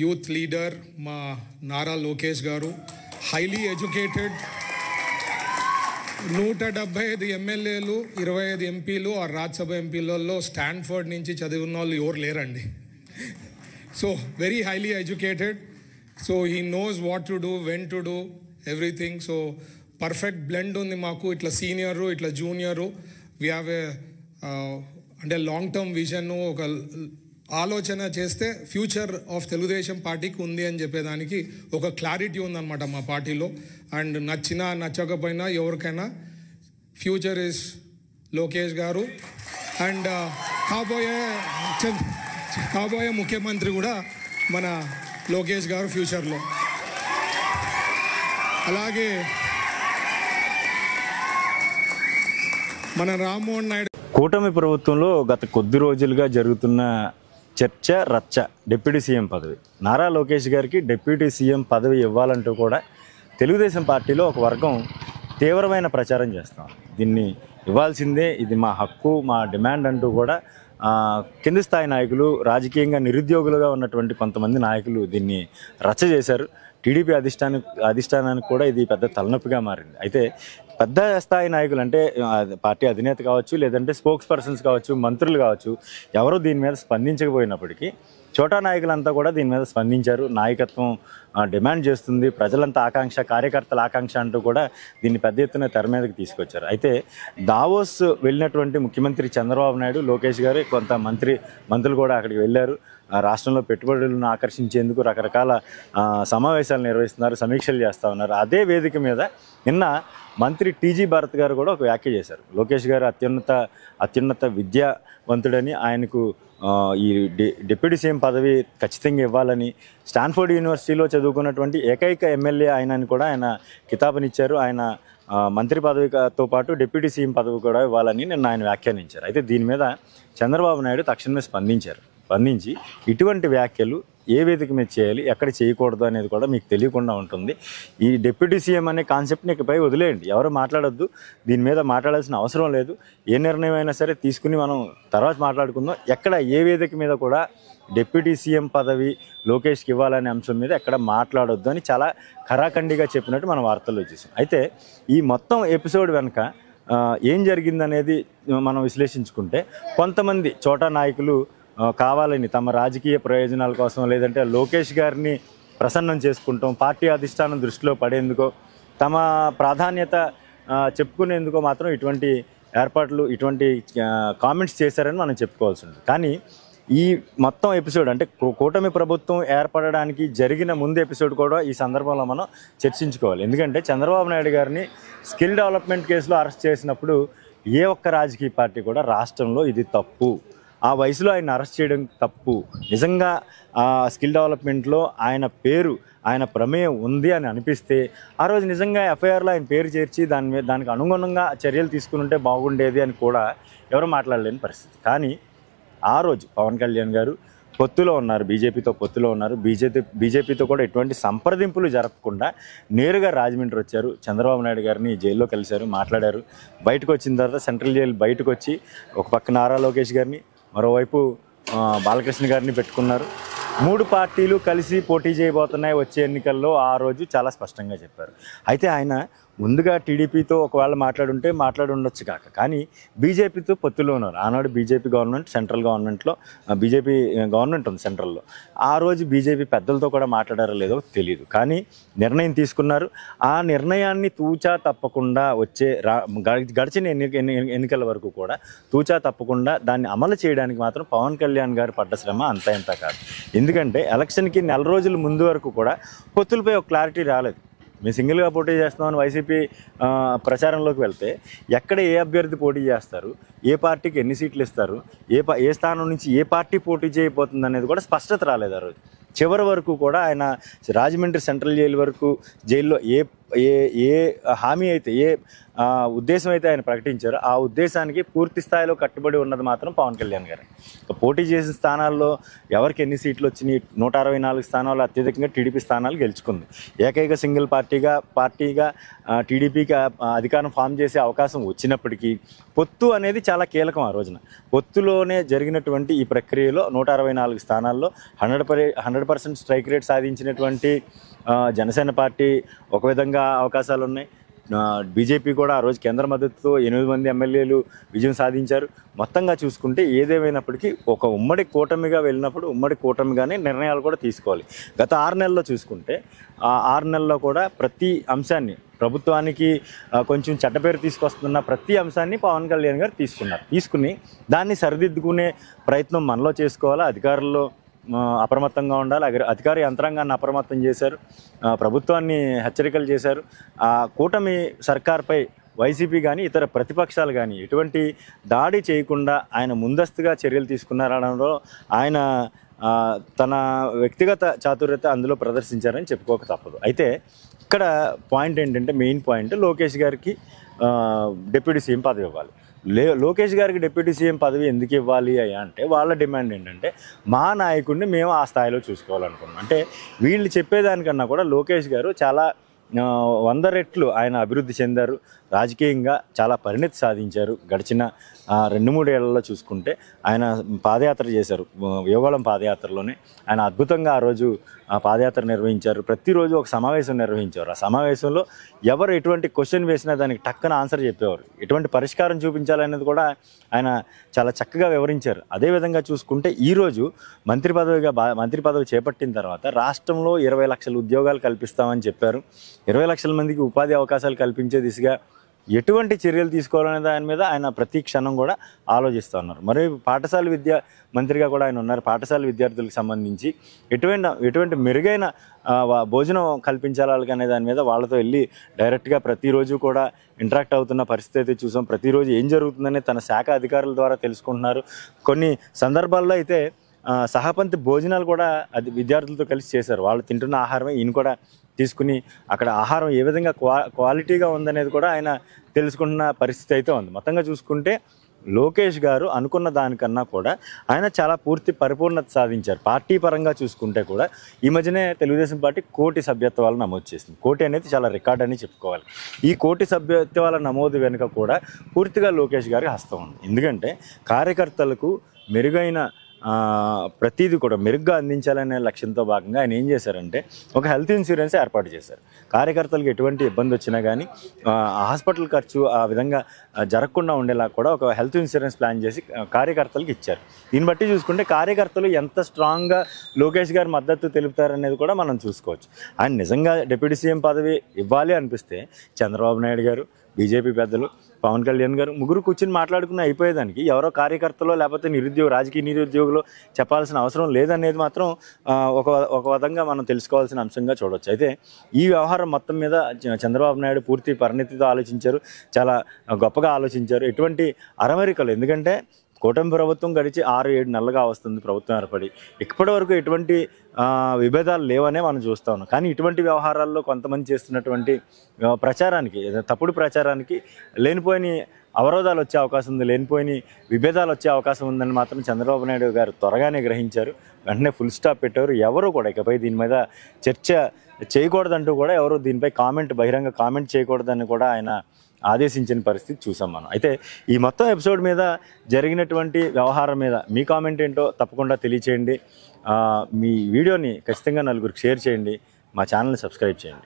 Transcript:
Youth leader మా నారా లోకేష్ గారు, highly educated, 175 ఎమ్మెల్యేలు, 25 ఎంపీలు ఆ రాజ్యసభ ఎంపీలలో స్టాన్ఫర్డ్ నుంచి చదివిన వాళ్ళు ఎవరు లేరండి. So very highly educated. So he knows what to do, when to do everything. So perfect blend ఉంది మాకు, ఇట్లా సీనియరు ఇట్లా జూనియరు. వీ హ్యావ్ ఏ అంటే లాంగ్ టర్మ్ విజన్, ఒక ఆలోచన చేస్తే ఫ్యూచర్ ఆఫ్ తెలుగుదేశం పార్టీకి ఉంది అని చెప్పేదానికి ఒక క్లారిటీ ఉందన్నమాట మా పార్టీలో. అండ్ నచ్చినా నచ్చకపోయినా ఎవరికైనా ఫ్యూచర్ ఇస్ లోకేష్ గారు. అండ్ కాబోయే ముఖ్యమంత్రి కూడా మన లోకేష్ గారు ఫ్యూచర్లో. అలాగే మన రామ్మోహన్ నాయుడు కూటమి ప్రభుత్వంలో గత కొద్ది రోజులుగా జరుగుతున్న చర్చ రచ్చ డిప్యూటీ సీఎం పదవి. నారా లోకేష్ గారికి డిప్యూటీ సీఎం పదవి ఇవ్వాలంటూ కూడా తెలుగుదేశం పార్టీలో ఒక వర్గం తీవ్రమైన ప్రచారం చేస్తాం. దీన్ని ఇవ్వాల్సిందే, ఇది మా హక్కు, మా డిమాండ్ అంటూ కూడా కింది స్థాయి నాయకులు, రాజకీయంగా నిరుద్యోగులుగా ఉన్నటువంటి కొంతమంది నాయకులు దీన్ని రచ్చ చేశారు. టీడీపీ అధిష్టానానికి కూడా ఇది పెద్ద తలనొప్పిగా మారింది. అయితే పెద్ద స్థాయి నాయకులు అంటే పార్టీ అధినేత కావచ్చు, లేదంటే స్పోక్స్ పర్సన్స్ కావచ్చు, మంత్రులు కావచ్చు, ఎవరూ దీని మీద స్పందించకపోయినప్పటికీ చోటా నాయకులంతా కూడా దీని మీద స్పందించారు. నాయకత్వం డిమాండ్ చేస్తుంది, ప్రజలంతా ఆకాంక్ష, కార్యకర్తల ఆకాంక్ష అంటూ కూడా దీన్ని పెద్ద ఎత్తున తెర మీదకి తీసుకొచ్చారు. అయితే దావోస్ వెళ్ళినటువంటి ముఖ్యమంత్రి చంద్రబాబు నాయుడు, లోకేష్ గారు, కొంత మంత్రులు కూడా అక్కడికి వెళ్ళారు. రాష్ట్రంలో పెట్టుబడులను ఆకర్షించేందుకు రకరకాల సమావేశాలు నిర్వహిస్తున్నారు, సమీక్షలు చేస్తూ ఉన్నారు. అదే వేదిక మీద నిన్న మంత్రి టీజీ భరత్ గారు కూడా ఒక వ్యాఖ్య చేశారు. లోకేష్ గారు అత్యున్నత విద్యావంతుడని, ఆయనకు ఈ డిప్యూటీ సీఎం పదవి ఖచ్చితంగా ఇవ్వాలని, స్టాన్ఫోర్డ్ యూనివర్సిటీలో చదువుకున్నటువంటి ఏకైక ఎమ్మెల్యే ఆయనని కూడా ఆయన కితాబునిచ్చారు. ఆయన మంత్రి పదవితో పాటు డిప్యూటీ సీఎం పదవి కూడా ఇవ్వాలని నిన్న ఆయన వ్యాఖ్యానించారు. అయితే దీని మీద చంద్రబాబు నాయుడు తక్షణమే స్పందించి ఇటువంటి వ్యాఖ్యలు ఏ వేదిక మీద చేయాలి, ఎక్కడ చేయకూడదు అనేది కూడా మీకు తెలియకుండా ఉంటుంది. ఈ డిప్యూటీ సీఎం అనే కాన్సెప్ట్ని ఇకపై వదిలేయండి, ఎవరు మాట్లాడొద్దు, దీని మీద మాట్లాడాల్సిన అవసరం లేదు. ఏ నిర్ణయం అయినా సరే తీసుకుని మనం తర్వాత మాట్లాడుకుందాం. ఎక్కడ ఏ వేదిక మీద కూడా డిప్యూటీ సీఎం పదవి లోకేష్కి ఇవ్వాలనే అంశం మీద ఎక్కడ మాట్లాడొద్దు అని చాలా ఖరాఖండిగా చెప్పినట్టు మనం వార్తల్లో చూసాం. అయితే ఈ మొత్తం ఎపిసోడ్ వెనుక ఏం జరిగిందనేది మనం విశ్లేషించుకుంటే, కొంతమంది చోటా నాయకులు కావాలని తమ రాజకీయ ప్రయోజనాల కోసం, లేదంటే లోకేష్ గారిని ప్రసన్నం చేసుకుంటాం, పార్టీ అధిష్టానం దృష్టిలో పడేందుకో, తమ ప్రాధాన్యత చెప్పుకునేందుకో మాత్రం ఇటువంటి ఏర్పాట్లు, ఇటువంటి కామెంట్స్ చేశారని మనం చెప్పుకోవాల్సి ఉంటుంది. కానీ ఈ మొత్తం ఎపిసోడ్ అంటే కూటమి ప్రభుత్వం ఏర్పడడానికి జరిగిన ముందు ఎపిసోడ్ కూడా ఈ సందర్భంలో మనం చర్చించుకోవాలి. ఎందుకంటే చంద్రబాబు నాయుడు గారిని స్కిల్ డెవలప్మెంట్ కేసులో అరెస్ట్ చేసినప్పుడు ఏ ఒక్క రాజకీయ పార్టీ కూడా రాష్ట్రంలో ఇది తప్పు, ఆ వయసులో ఆయన అరెస్ట్ చేయడం తప్పు, నిజంగా స్కిల్ డెవలప్మెంట్లో ఆయన ప్రమేయం ఉంది అని అనిపిస్తే ఆ రోజు నిజంగా ఎఫ్ఐఆర్లో ఆయన పేరు చేర్చి దానికి అనుగుణంగా చర్యలు తీసుకుని ఉంటే బాగుండేది అని కూడా ఎవరు మాట్లాడలేని పరిస్థితి. కానీ ఆ రోజు పవన్ కళ్యాణ్ గారు పొత్తులో ఉన్నారు, బీజేపీతో పొత్తులో ఉన్నారు. బీజేపీతో కూడా ఎటువంటి సంప్రదింపులు జరపకుండా నేరుగా రాజమండ్రి వచ్చారు, చంద్రబాబు నాయుడు గారిని జైల్లో కలిశారు, మాట్లాడారు. బయటకు వచ్చిన తర్వాత సెంట్రల్ జైలు బయటకు వచ్చి ఒక పక్క నారా లోకేష్ గారిని, మరోవైపు బాలకృష్ణ గారిని పెట్టుకున్నారు. 3 పార్టీలు కలిసి పోటీ చేయబోతున్నాయి వచ్చే ఎన్నికల్లో ఆ రోజు చాలా స్పష్టంగా చెప్పారు. అయితే ఆయన ముందుగా టీడీపీతో ఒకవేళ మాట్లాడి ఉండొచ్చు కాక, కానీ బీజేపీతో పొత్తులో ఉన్నారు. ఆనాడు బీజేపీ గవర్నమెంట్, సెంట్రల్ గవర్నమెంట్లో బీజేపీ గవర్నమెంట్ ఉంది సెంట్రల్లో. ఆ రోజు బీజేపీ పెద్దలతో కూడా మాట్లాడారో లేదో తెలియదు, కానీ నిర్ణయం తీసుకున్నారు. ఆ నిర్ణయాన్ని తూచా తప్పకుండా గడిచిన ఎన్నికల వరకు కూడా తూచా తప్పకుండా దాన్ని అమలు చేయడానికి మాత్రం పవన్ కళ్యాణ్ గారు పడ్డ శ్రమ అంతా ఇంత కాదు. ఎందుకంటే ఎలక్షన్కి నెల రోజుల ముందు వరకు కూడా పొత్తులపై ఒక క్లారిటీ రాలేదు. మేము సింగిల్గా పోటీ చేస్తున్నామని వైసీపీ ప్రచారంలోకి వెళ్తే ఎక్కడ ఏ అభ్యర్థి పోటీ చేస్తారు, ఏ పార్టీకి ఎన్ని సీట్లు ఇస్తారు, ఏ స్థానం నుంచి ఏ పార్టీ పోటీ చేయబోతుంది అనేది కూడా స్పష్టత రాలేదు. ఆ రోజు చివరి వరకు కూడా ఆయన రాజమండ్రి సెంట్రల్ జైలు వరకు, జైల్లో ఏ హామీ అయితే, ఏ ఉద్దేశం అయితే ఆయన ప్రకటించారో ఆ ఉద్దేశానికి పూర్తి స్థాయిలో కట్టుబడి ఉన్నది మాత్రం పవన్ కళ్యాణ్ గారు. పోటీ చేసిన స్థానాల్లో ఎవరికి ఎన్ని సీట్లు వచ్చినాయి, 164 స్థానాలు అత్యధికంగా టీడీపీ స్థానాలు గెలుచుకుంది. ఏకైక సింగిల్ పార్టీగా టీడీపీకి అధికారం ఫామ్ చేసే అవకాశం వచ్చినప్పటికీ పొత్తు అనేది చాలా కీలకం. ఆ రోజున పొత్తులోనే జరిగినటువంటి ఈ ప్రక్రియలో 164 స్థానాల్లో 100% స్ట్రైక్ రేట్ సాధించినటువంటి జనసేన పార్టీ ఒక విధంగా అవకాశాలు ఉన్నాయి. బీజేపీ కూడా ఆ రోజు కేంద్ర మద్దతుతో 8 మంది ఎమ్మెల్యేలు విజయం సాధించారు. మొత్తంగా చూసుకుంటే ఏదేమైనప్పటికీ ఒక ఉమ్మడి కూటమిగా వెళ్ళినప్పుడు ఉమ్మడి కూటమిగానే నిర్ణయాలు కూడా తీసుకోవాలి. గత 6 నెలల్లో చూసుకుంటే ఆ 6 నెలల్లో కూడా ప్రతి అంశాన్ని ప్రభుత్వానికి కొంచెం చెడ్డపేరు తీసుకొస్తున్న ప్రతి అంశాన్ని పవన్ కళ్యాణ్ గారు తీసుకుని దాన్ని సరిదిద్దుకునే ప్రయత్నం మనలో చేసుకోవాలి. అధికారుల్లో అప్రమత్తంగా ఉండాలి. అధికార యంత్రాంగాన్ని అప్రమత్తం చేశారు, ప్రభుత్వాన్ని హెచ్చరికలు చేశారు. ఆ కూటమి సర్కార్పై వైసీపీ కానీ ఇతర ప్రతిపక్షాలు కానీ ఎటువంటి దాడి చేయకుండా ఆయన ముందస్తుగా చర్యలు తీసుకున్నారనడంలో ఆయన తన వ్యక్తిగత చాతుర్యత అందులో ప్రదర్శించారని చెప్పుకోక తప్పదు. అయితే ఇక్కడ పాయింట్ ఏంటంటే, మెయిన్ పాయింట్, లోకేష్ గారికి డిప్యూటీ సీఎం పదవి ఇవ్వాలి. లోకేష్ గారికి డిప్యూటీ సీఎం పదవి ఎందుకు ఇవ్వాలి అంటే వాళ్ళ డిమాండ్ ఏంటంటే, మా నాయకుడిని మేము ఆ స్థాయిలో చూసుకోవాలనుకున్నాం. అంటే వీళ్ళు చెప్పేదానికన్నా కూడా లోకేష్ గారు చాలా 100 రెట్లు ఆయన అభివృద్ధి చెందారు, రాజకీయంగా చాలా పరిణతి సాధించారు. గడిచిన 2-3 ఏళ్లలో చూసుకుంటే ఆయన పాదయాత్ర చేశారు. యోగాళం పాదయాత్రలోనే ఆయన అద్భుతంగా ఆ రోజు పాదయాత్ర నిర్వహించారు. ప్రతిరోజు ఒక సమావేశం నిర్వహించారు. ఆ సమావేశంలో ఎవరు ఎటువంటి క్వశ్చన్ వేసినా దానికి టక్కన ఆన్సర్ చెప్పేవారు. ఎటువంటి పరిష్కారం చూపించాలనేది కూడా ఆయన చాలా చక్కగా వివరించారు. అదేవిధంగా చూసుకుంటే ఈరోజు మంత్రి పదవి చేపట్టిన తర్వాత రాష్ట్రంలో 20 లక్షల ఉద్యోగాలు కల్పిస్తామని చెప్పారు. 20 లక్షల మందికి ఉపాధి అవకాశాలు కల్పించే దిశగా ఎటువంటి చర్యలు తీసుకోవాలనే దాని మీద ఆయన ప్రతి క్షణం కూడా ఆలోచిస్తూ ఉన్నారు. మరి పాఠశాల విద్యా మంత్రిగా కూడా ఆయన ఉన్నారు. పాఠశాల విద్యార్థులకు సంబంధించి ఎటువంటి మెరుగైన భోజనం కల్పించాలి అనే దాని మీద వాళ్ళతో వెళ్ళి డైరెక్ట్గా ప్రతిరోజు కూడా ఇంటరాక్ట్ అవుతున్న పరిస్థితి అయితే చూసాం. ప్రతిరోజు ఏం జరుగుతుందని తన శాఖ అధికారుల ద్వారా తెలుసుకుంటున్నారు. కొన్ని సందర్భాల్లో అయితే సహపంక్తి భోజనాలు కూడా విద్యార్థులతో కలిసి చేశారు. వాళ్ళు తింటున్న ఆహారమే ఈయన కూడా తీసుకుని అక్కడ ఆహారం ఏ విధంగా క్వాలిటీగా ఉందనేది కూడా ఆయన తెలుసుకుంటున్న పరిస్థితి అయితే ఉంది. మొత్తంగా చూసుకుంటే లోకేష్ గారు అనుకున్న దానికన్నా కూడా ఆయన చాలా పరిపూర్ణత సాధించారు. పార్టీ పరంగా చూసుకుంటే కూడా ఈ మధ్యనే తెలుగుదేశం పార్టీ 1 కోటి సభ్యత్వాలు నమోదు చేసింది. 1 కోటి అనేది చాలా రికార్డ్ అని చెప్పుకోవాలి. ఈ 1 కోటి సభ్యత్వాల నమోదు వెనుక కూడా పూర్తిగా లోకేష్ గారి హస్తం ఉంది. ఎందుకంటే కార్యకర్తలకు మెరుగైన ప్రతిదీ కూడా మెరుగ్గా అందించాలనే లక్ష్యంతో భాగంగా ఆయన ఏం చేశారంటే ఒక హెల్త్ ఇన్సూరెన్స్ ఏర్పాటు చేశారు. కార్యకర్తలకు ఎటువంటి ఇబ్బంది వచ్చినా కానీ హాస్పిటల్ ఖర్చు ఆ విధంగా జరగకుండా ఉండేలా కూడా ఒక హెల్త్ ఇన్సూరెన్స్ ప్లాన్ చేసి కార్యకర్తలకు ఇచ్చారు. దీన్ని బట్టి చూసుకుంటే కార్యకర్తలు ఎంత స్ట్రాంగ్గా లోకేష్ గారి మద్దతు తెలుపుతారనేది కూడా మనం చూసుకోవచ్చు. ఆయన నిజంగా డిప్యూటీ సీఎం పదవి ఇవ్వాలి అనిపిస్తే చంద్రబాబు నాయుడు గారు, బీజేపీ పెద్దలు, పవన్ కళ్యాణ్ గారు ముగ్గురు కూర్చొని మాట్లాడుకుని అయిపోయేదానికి ఎవరో కార్యకర్తలో లేకపోతే రాజకీయ నిరుద్యోగులు చెప్పాల్సిన అవసరం లేదనేది మాత్రం ఒక విధంగా మనం తెలుసుకోవాల్సిన అంశంగా చూడవచ్చు. అయితే ఈ వ్యవహారం మొత్తం మీద చంద్రబాబు నాయుడు పూర్తి పరిణతితో ఆలోచించారు, చాలా గొప్పగా ఆలోచించారు. ఎటువంటి అరమరికలు, ఎందుకంటే కూటమి ప్రభుత్వం గడిచి 6-7 నెలలుగా వస్తుంది ప్రభుత్వం ఏర్పడి, ఇప్పటి వరకు ఎటువంటి విభేదాలు లేవనే మనం చూస్తూ ఉన్నాం. కానీ ఇటువంటి వ్యవహారాల్లో కొంతమంది చేస్తున్నటువంటి ప్రచారానికి, తప్పుడు ప్రచారానికి లేనిపోయిన అవరోధాలు వచ్చే అవకాశం ఉంది, లేనిపోయిన విభేదాలు వచ్చే అవకాశం ఉందని మాత్రం చంద్రబాబు నాయుడు గారు త్వరగానే గ్రహించారు. వెంటనే ఫుల్ స్టాప్ పెట్టారు. ఎవరు కూడా ఇకపై దీని మీద చర్చ చేయకూడదంటూ కూడా ఎవరు దీనిపై బహిరంగ కామెంట్ చేయకూడదని కూడా ఆయన ఆదేశించిన పరిస్థితి చూసాం మనం. అయితే ఈ మొత్తం ఎపిసోడ్ మీద జరిగినటువంటి వ్యవహారం మీద మీ కామెంట్ ఏంటో తప్పకుండా తెలియచేయండి. మీ వీడియోని ఖచ్చితంగా నలుగురికి షేర్ చేయండి. మా ఛానల్ని సబ్స్క్రైబ్ చేయండి.